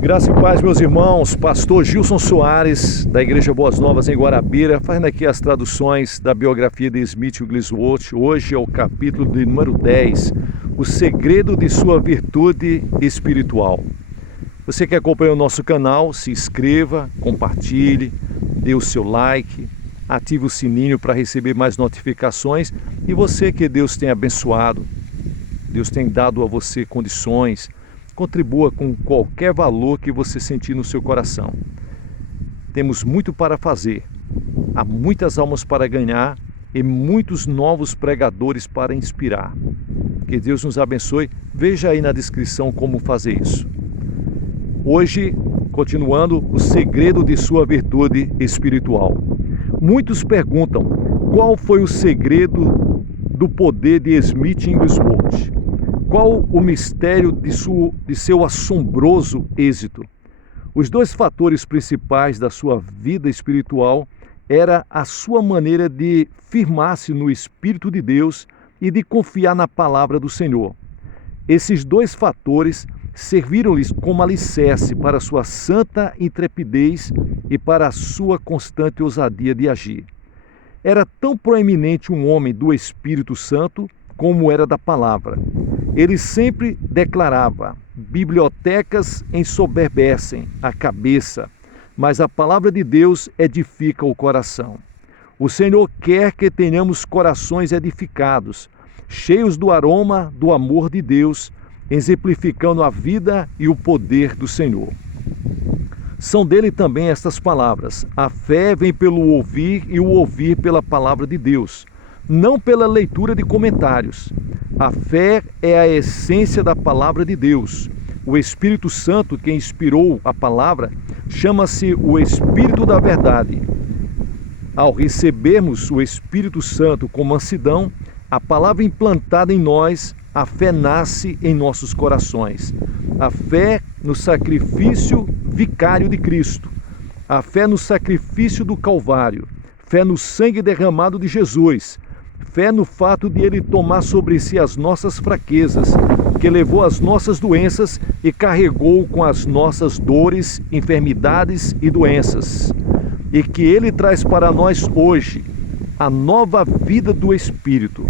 Graça e paz, meus irmãos. Pastor Gilson Soares, da Igreja Boas Novas em Guarabira, fazendo aqui as traduções da biografia de Smith Wigglesworth. Hoje é o capítulo de número 10, o segredo de sua virtude espiritual. Você que acompanha o nosso canal, se inscreva, compartilhe, dê o seu like, ative o sininho para receber mais notificações. E você que Deus tem abençoado, Deus tem dado a você condições, contribua com qualquer valor que você sentir no seu coração. Temos muito para fazer, há muitas almas para ganhar e muitos novos pregadores para inspirar. Que Deus nos abençoe. Veja aí na descrição como fazer isso. Hoje, continuando, o segredo de sua virtude espiritual. Muitos perguntam qual foi o segredo do poder de Smith Wigglesworth. Qual o mistério de seu assombroso êxito? Os dois fatores principais da sua vida espiritual era a sua maneira de firmar-se no Espírito de Deus e de confiar na palavra do Senhor. Esses dois fatores serviram-lhes como alicerce para sua santa intrepidez e para a sua constante ousadia de agir. Era tão proeminente um homem do Espírito Santo como era da palavra. Ele sempre declarava: bibliotecas ensoberbecem a cabeça, mas a palavra de Deus edifica o coração. O Senhor quer que tenhamos corações edificados, cheios do aroma do amor de Deus, exemplificando a vida e o poder do Senhor. São dele também estas palavras: a fé vem pelo ouvir e o ouvir pela palavra de Deus, não pela leitura de comentários. A fé é a essência da palavra de Deus. O Espírito Santo, que inspirou a palavra, chama-se o Espírito da Verdade. Ao recebermos o Espírito Santo com mansidão, a palavra implantada em nós, a fé nasce em nossos corações. A fé no sacrifício vicário de Cristo. A fé no sacrifício do Calvário. Fé no sangue derramado de Jesus. Fé no fato de Ele tomar sobre si as nossas fraquezas, que levou as nossas doenças e carregou com as nossas dores, enfermidades e doenças. E que Ele traz para nós hoje a nova vida do Espírito.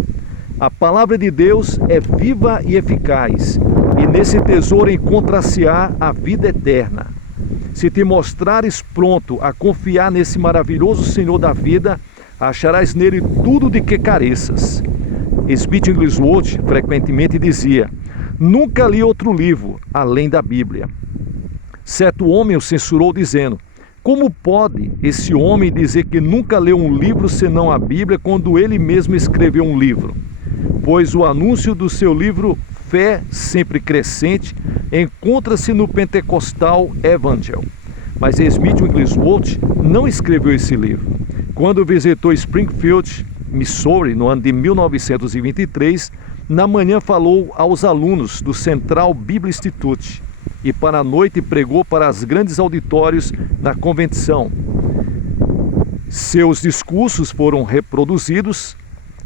A palavra de Deus é viva e eficaz, e nesse tesouro encontra-se-á a vida eterna. Se te mostrares pronto a confiar nesse maravilhoso Senhor da vida, acharás nele tudo de que careças. Smith Wigglesworth frequentemente dizia: nunca li outro livro além da Bíblia. Certo homem o censurou dizendo: como pode esse homem dizer que nunca leu um livro senão a Bíblia quando ele mesmo escreveu um livro? Pois o anúncio do seu livro Fé Sempre Crescente encontra-se no Pentecostal Evangel. Mas Smith Wigglesworth não escreveu esse livro. Quando visitou Springfield, Missouri, no ano de 1923, na manhã falou aos alunos do Central Bible Institute e para a noite pregou para os grandes auditórios da convenção. Seus discursos foram reproduzidos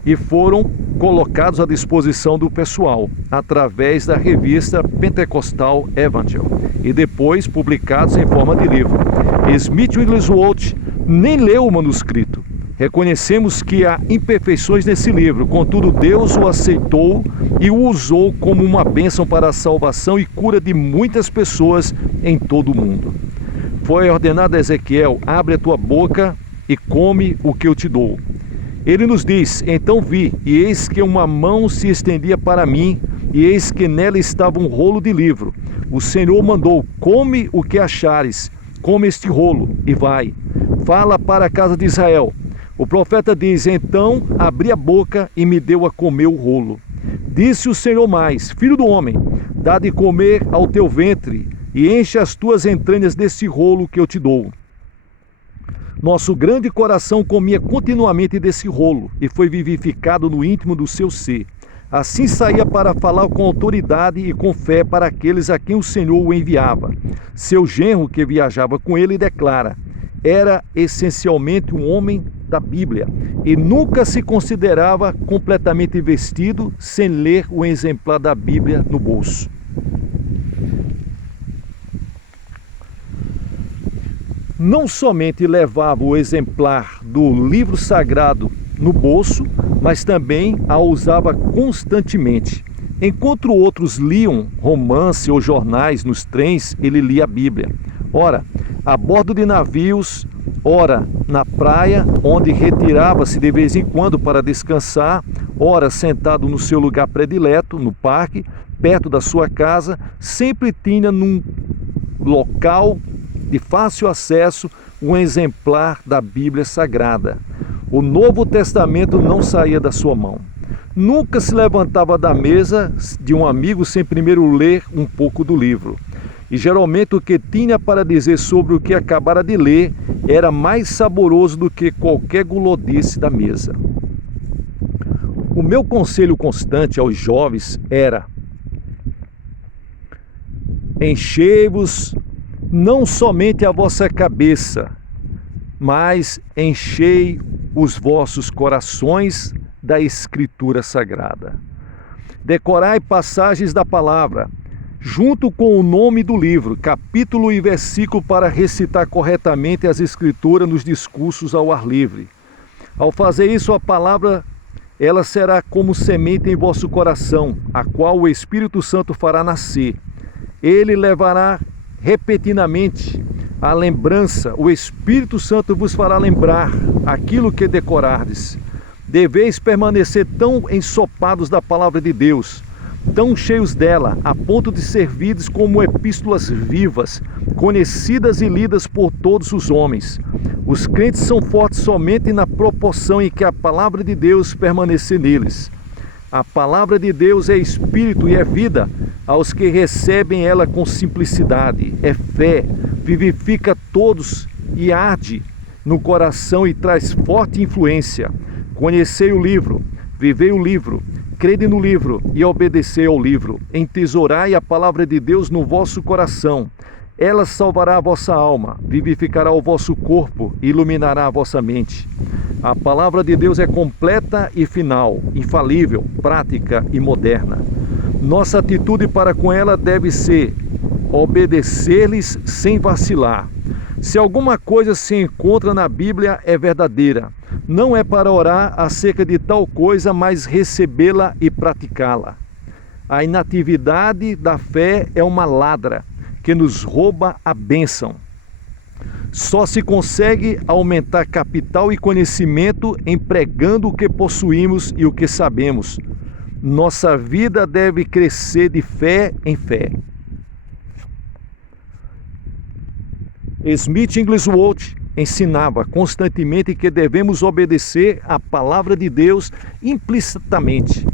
e foram colocados à disposição do pessoal através da revista Pentecostal Evangel e depois publicados em forma de livro. Smith Wigglesworth nem leu o manuscrito. Reconhecemos que há imperfeições nesse livro, contudo Deus o aceitou e o usou como uma bênção para a salvação e cura de muitas pessoas em todo o mundo. Foi ordenado a Ezequiel: abre a tua boca e come o que eu te dou. Ele nos diz: então vi, e eis que uma mão se estendia para mim, e eis que nela estava um rolo de livro. O Senhor mandou: come o que achares, come este rolo, e vai. Fala para a casa de Israel. O profeta diz: então abri a boca e me deu a comer o rolo. Disse o Senhor mais: filho do homem, dá de comer ao teu ventre, e enche as tuas entranhas desse rolo que eu te dou. Nosso grande coração comia continuamente desse rolo, e foi vivificado no íntimo do seu ser. Assim saía para falar com autoridade e com fé para aqueles a quem o Senhor o enviava. Seu genro, que viajava com ele, declara: era essencialmente um homem da Bíblia e nunca se considerava completamente vestido sem ler um exemplar da Bíblia no bolso. não somente levava o exemplar do livro sagrado no bolso, mas também a usava constantemente. Enquanto outros liam romance ou jornais nos trens, ele lia a Bíblia. Ora, a bordo de navios, ora na praia, onde retirava-se de vez em quando para descansar, ora sentado no seu lugar predileto, no parque, perto da sua casa, sempre tinha num local de fácil acesso um exemplar da Bíblia Sagrada. O Novo Testamento não saía da sua mão. Nunca se levantava da mesa de um amigo sem primeiro ler um pouco do livro. E geralmente o que tinha para dizer sobre o que acabara de ler era mais saboroso do que qualquer gulodice da mesa. O meu conselho constante aos jovens era: enchei-vos não somente a vossa cabeça, mas enchei os vossos corações da Escritura Sagrada. Decorai passagens da palavra, junto com o nome do livro, capítulo e versículo, para recitar corretamente as Escrituras nos discursos ao ar livre. Ao fazer isso, a palavra ela será como semente em vosso coração, a qual o Espírito Santo fará nascer. Ele levará repetidamente a lembrança, o Espírito Santo vos fará lembrar aquilo que decorardes. Deveis permanecer tão ensopados da palavra de Deus, tão cheios dela, a ponto de servirdes como epístolas vivas, conhecidas e lidas por todos os homens. Os crentes são fortes somente na proporção em que a palavra de Deus permanecer neles. A palavra de Deus é espírito e é vida aos que recebem ela com simplicidade. É fé, vivifica todos e arde no coração e traz forte influência. Conhecei o livro, vivei o livro, crede no livro e obedecei ao livro. Entesourai a palavra de Deus no vosso coração. Ela salvará a vossa alma, vivificará o vosso corpo e iluminará a vossa mente. A palavra de Deus é completa e final, infalível, prática e moderna. Nossa atitude para com ela deve ser obedecer-lhes sem vacilar. Se alguma coisa se encontra na Bíblia é verdadeira, não é para orar acerca de tal coisa, mas recebê-la e praticá-la. A inatividade da fé é uma ladra que nos rouba a bênção. Só se consegue aumentar capital e conhecimento empregando o que possuímos e o que sabemos. Nossa vida deve crescer de fé em fé. Smith Wigglesworth ensinava constantemente que devemos obedecer à palavra de Deus implicitamente.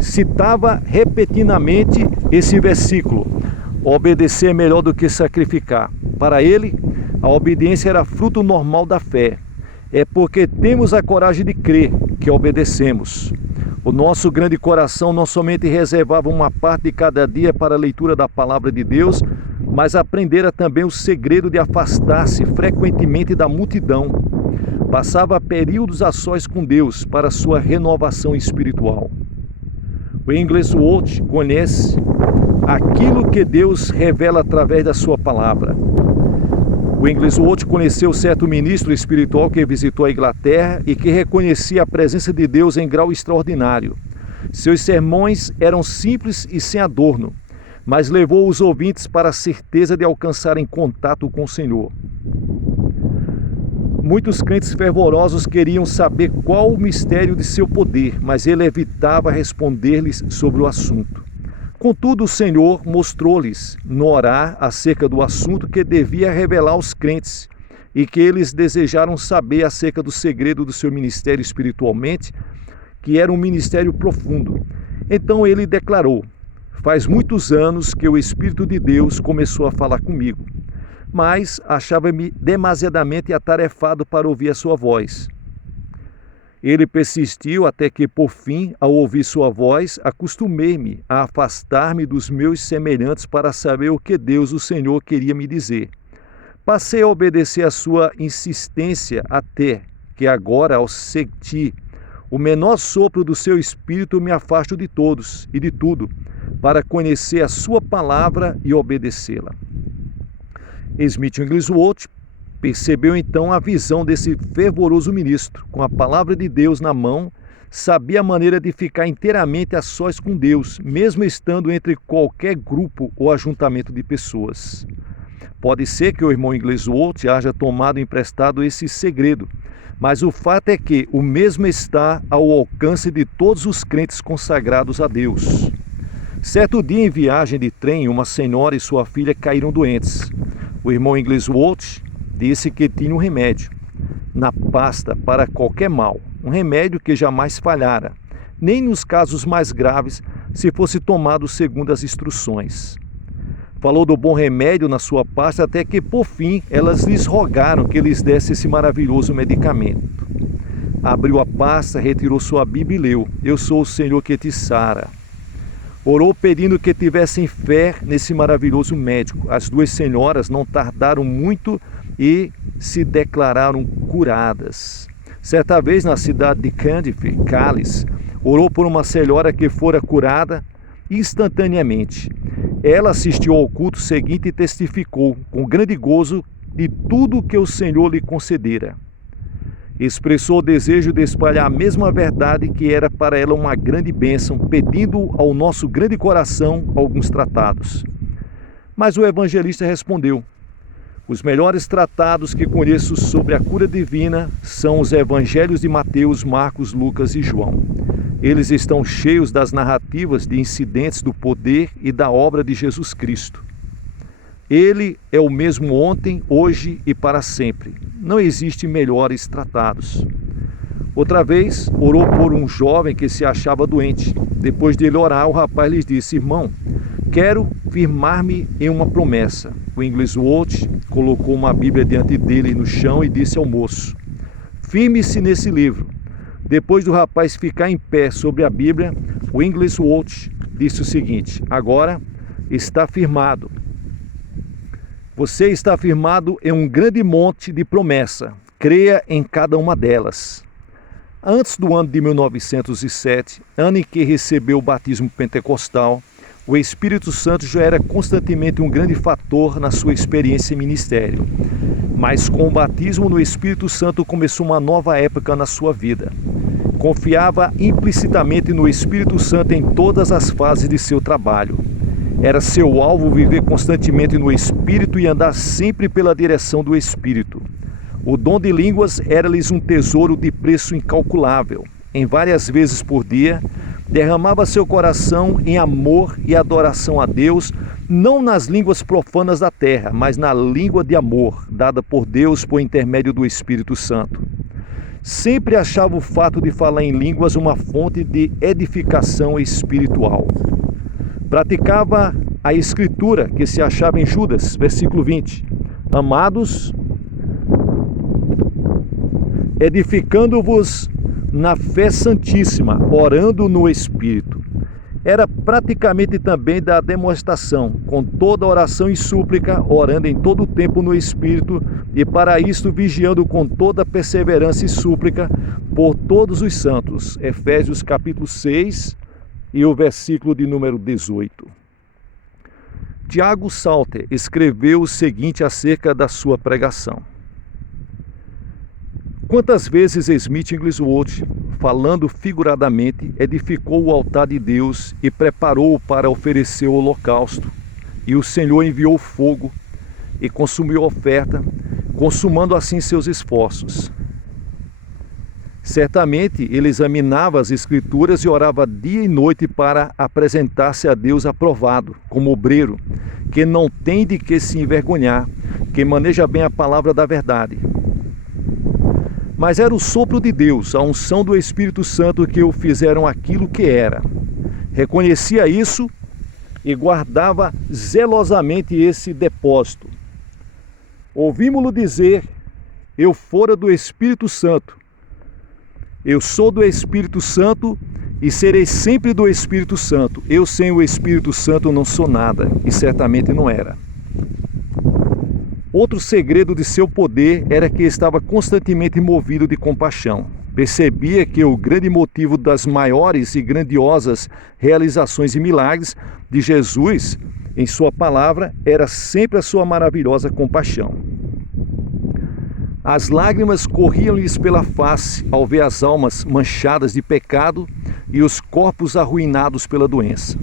Citava repetidamente esse versículo: obedecer é melhor do que sacrificar. Para ele, a obediência era fruto normal da fé. É porque temos a coragem de crer que obedecemos. O nosso grande coração não somente reservava uma parte de cada dia para a leitura da palavra de Deus, mas aprendera também o segredo de afastar-se frequentemente da multidão. Passava períodos a sós com Deus para sua renovação espiritual. O Wigglesworth conhece aquilo que Deus revela através da sua palavra. O Wigglesworth conheceu certo ministro espiritual que visitou a Inglaterra e que reconhecia a presença de Deus em grau extraordinário. Seus sermões eram simples e sem adorno, mas levou os ouvintes para a certeza de alcançarem contato com o Senhor. Muitos crentes fervorosos queriam saber qual o mistério de seu poder, mas ele evitava responder-lhes sobre o assunto. Contudo, o Senhor mostrou-lhes, no orar acerca do assunto, que devia revelar aos crentes e que eles desejaram saber acerca do segredo do seu ministério espiritualmente, que era um ministério profundo. Então ele declarou: faz muitos anos que o Espírito de Deus começou a falar comigo, mas achava-me demasiadamente atarefado para ouvir a sua voz. Ele persistiu até que, por fim, ao ouvir sua voz, acostumei-me a afastar-me dos meus semelhantes para saber o que Deus, o Senhor, queria me dizer. Passei a obedecer à sua insistência até que agora, ao sentir o menor sopro do seu espírito, me afasto de todos e de tudo, para conhecer a sua palavra e obedecê-la. Smith Wigglesworth Percebeu então a visão desse fervoroso ministro, com a palavra de Deus na mão, sabia a maneira de ficar inteiramente a sós com Deus, mesmo estando entre qualquer grupo ou ajuntamento de pessoas. Pode ser que o irmão Inglesworth haja tomado emprestado esse segredo, mas o fato é que o mesmo está ao alcance de todos os crentes consagrados a Deus. Certo dia, em viagem de trem, uma senhora e sua filha caíram doentes. O irmão Inglesworth disse que tinha um remédio na pasta para qualquer mal, um remédio que jamais falhara, nem nos casos mais graves, se fosse tomado segundo as instruções. Falou do bom remédio na sua pasta até que, por fim, elas lhes rogaram que lhes desse esse maravilhoso medicamento. Abriu a pasta, retirou sua Bíblia e leu: Eu sou o Senhor que te sara. Orou pedindo que tivessem fé nesse maravilhoso médico. As duas senhoras não tardaram muito e se declararam curadas. Certa vez, na cidade de Cardiff, Gales, orou por uma senhora que fora curada instantaneamente. Ela assistiu ao culto seguinte e testificou com grande gozo de tudo que o Senhor lhe concedera. Expressou o desejo de espalhar a mesma verdade que era para ela uma grande bênção, pedindo ao nosso grande coração alguns tratados. Mas o evangelista respondeu: Os melhores tratados que conheço sobre a cura divina são os evangelhos de Mateus, Marcos, Lucas e João. Eles estão cheios das narrativas de incidentes do poder e da obra de Jesus Cristo. Ele é o mesmo ontem, hoje e para sempre. Não existem melhores tratados. Outra vez, orou por um jovem que se achava doente. Depois de ele orar, o rapaz lhes disse: Irmão, quero firmar-me em uma promessa. O Inglesworth colocou uma Bíblia diante dele no chão e disse ao moço: Firme-se nesse livro. Depois do rapaz ficar em pé sobre a Bíblia, o Inglesworth disse o seguinte: Agora está firmado. Você está firmado em um grande monte de promessa. Creia em cada uma delas. Antes do ano de 1907, ano em que recebeu o batismo pentecostal, o Espírito Santo já era constantemente um grande fator na sua experiência e ministério. Mas com o batismo no Espírito Santo começou uma nova época na sua vida. Confiava implicitamente no Espírito Santo em todas as fases de seu trabalho. Era seu alvo viver constantemente no Espírito e andar sempre pela direção do Espírito. O dom de línguas era-lhes um tesouro de preço incalculável. Em várias vezes por dia, derramava seu coração em amor e adoração a Deus, não nas línguas profanas da terra, mas na língua de amor, dada por Deus por intermédio do Espírito Santo. Sempre achava o fato de falar em línguas uma fonte de edificação espiritual. Praticava a escritura que se achava em Judas, versículo 20. Amados, edificando-vos na fé santíssima, orando no Espírito. Era praticamente também da demonstração, com toda oração e súplica, orando em todo o tempo no Espírito, e para isto vigiando com toda perseverança e súplica por todos os santos. Efésios capítulo 6 e o versículo de número 18. Tiago Salter escreveu o seguinte acerca da sua pregação: Quantas vezes Smith Inglesworth, falando figuradamente, edificou o altar de Deus e preparou-o para oferecer o holocausto, e o Senhor enviou fogo e consumiu a oferta, consumando assim seus esforços. Certamente ele examinava as Escrituras e orava dia e noite para apresentar-se a Deus aprovado, como obreiro, que não tem de que se envergonhar, que maneja bem a palavra da verdade. Mas era o sopro de Deus, a unção do Espírito Santo que o fizeram aquilo que era. Reconhecia isso e guardava zelosamente esse depósito. Ouvimos-lo dizer: Eu fora do Espírito Santo. Eu sou do Espírito Santo e serei sempre do Espírito Santo. Eu sem o Espírito Santo não sou nada, e certamente não era. Outro segredo de seu poder era que estava constantemente movido de compaixão. Percebia que o grande motivo das maiores e grandiosas realizações e milagres de Jesus em sua palavra era sempre a sua maravilhosa compaixão. As lágrimas corriam-lhes pela face ao ver as almas manchadas de pecado e os corpos arruinados pela doença.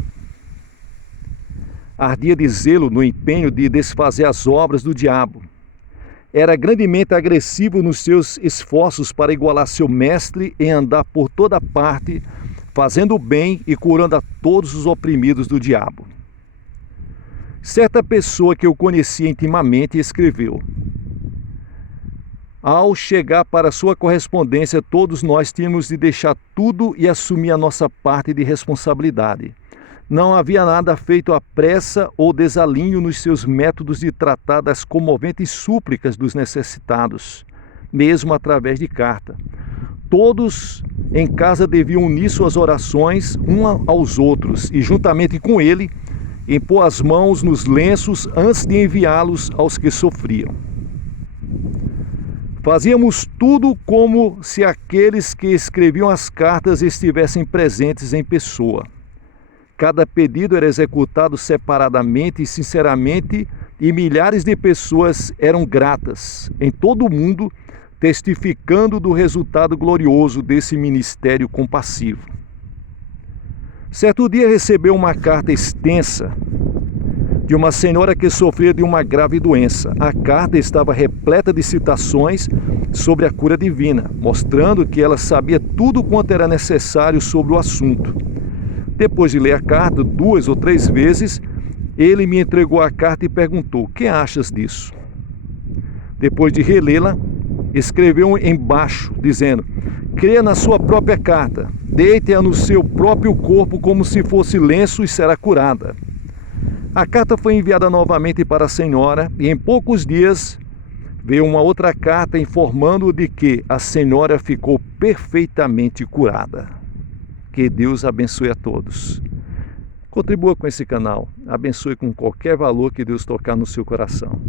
Ardia de zelo no empenho de desfazer as obras do diabo. Era grandemente agressivo nos seus esforços para igualar seu mestre em andar por toda parte, fazendo o bem e curando a todos os oprimidos do diabo. Certa pessoa que eu conhecia intimamente escreveu: ao chegar para sua correspondência, todos nós tínhamos de deixar tudo e assumir a nossa parte de responsabilidade. Não havia nada feito à pressa ou desalinho nos seus métodos de tratar das comoventes súplicas dos necessitados, mesmo através de carta. Todos em casa deviam unir suas orações uns aos outros e, juntamente com ele, impor as mãos nos lenços antes de enviá-los aos que sofriam. Fazíamos tudo como se aqueles que escreviam as cartas estivessem presentes em pessoa. Cada pedido era executado separadamente e sinceramente, e milhares de pessoas eram gratas em todo o mundo, testificando do resultado glorioso desse ministério compassivo. Certo dia recebeu uma carta extensa de uma senhora que sofria de uma grave doença. A carta estava repleta de citações sobre a cura divina, mostrando que ela sabia tudo quanto era necessário sobre o assunto. Depois de ler a carta 2 ou 3 vezes, ele me entregou a carta e perguntou: "O que achas disso?" Depois de relê-la, escreveu embaixo, dizendo: "Creia na sua própria carta, deite-a no seu próprio corpo como se fosse lenço e será curada." A carta foi enviada novamente para a senhora e em poucos dias veio uma outra carta informando de que a senhora ficou perfeitamente curada. Que Deus abençoe a todos. Contribua com esse canal, abençoe com qualquer valor que Deus tocar no seu coração.